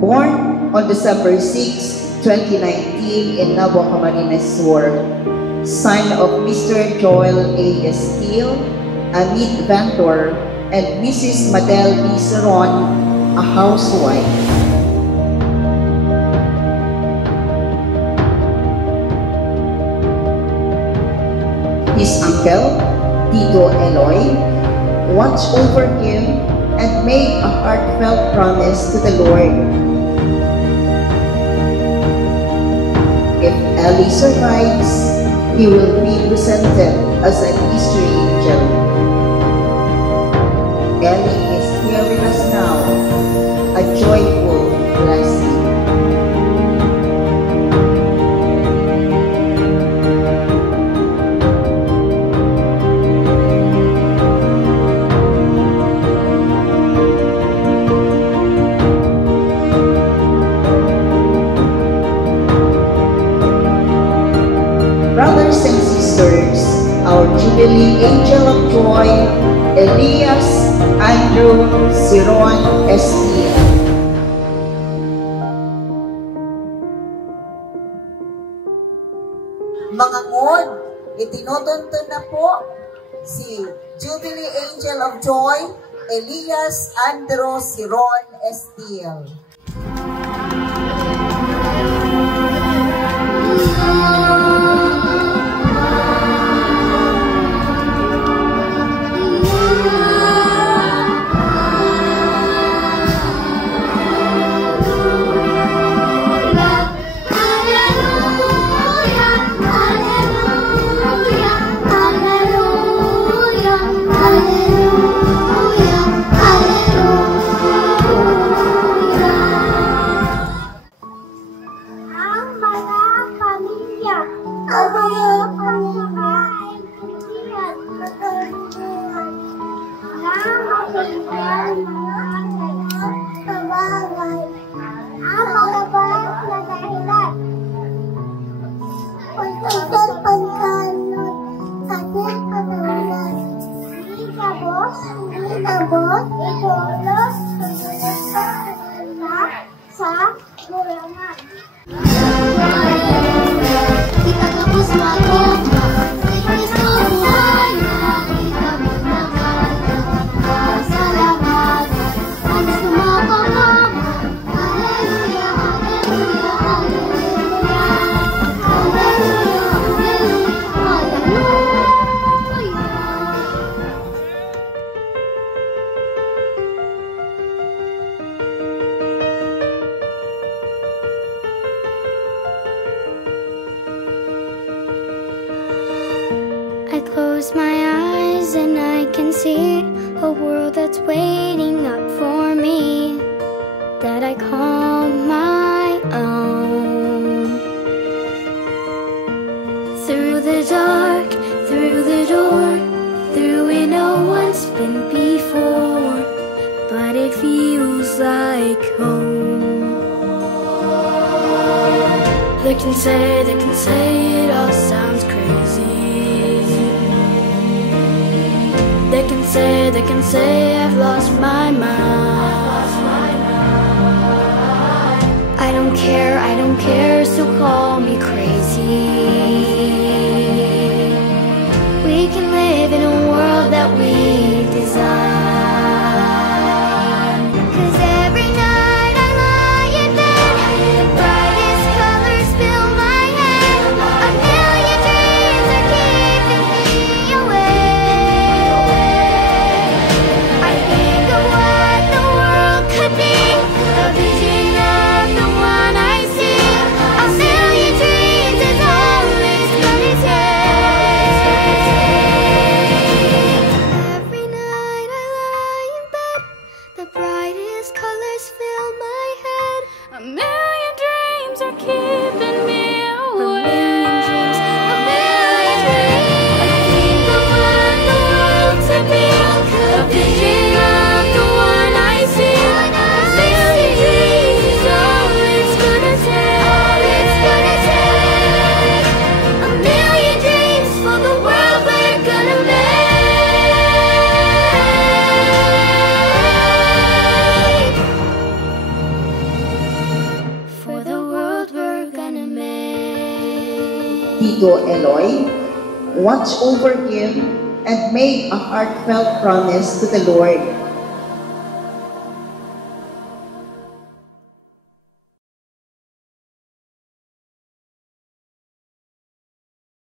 Born on December 6, 2019 in Nabo, Camarines Sur, son of Mr. Joel A. Estill, a meat vendor, and Mrs. Madel B. Seron, a housewife. His uncle, Tito Eloy, watched over him and made a heartfelt promise to the Lord. If Ellie survives, he will be presented as an Easter angel. Ellie is here with us now, a joyful blessing. Brothers and sisters, our Jubilee Angel of Joy, Elias Andrew Siron Estill. Mga ngod, itinutuntun na po si Jubilee Angel of Joy, Elias Andrew Siron Estill. I close my eyes and I can see a world that's waiting up for me, that I call my own. Through the dark, through the door, through it no one's been before, but it feels like home. They can say it all sounds crazy. They can say I've lost my mind. I don't care, so call me crazy. We can live in a world that we design. 'Cause every night I lie in bed, brightest colors fill my head. A million dreams are keeping me awake. I think of what the world could be, a vision of the one I see. A million dreams Tito Eloy, watch over him and make a heartfelt promise to the Lord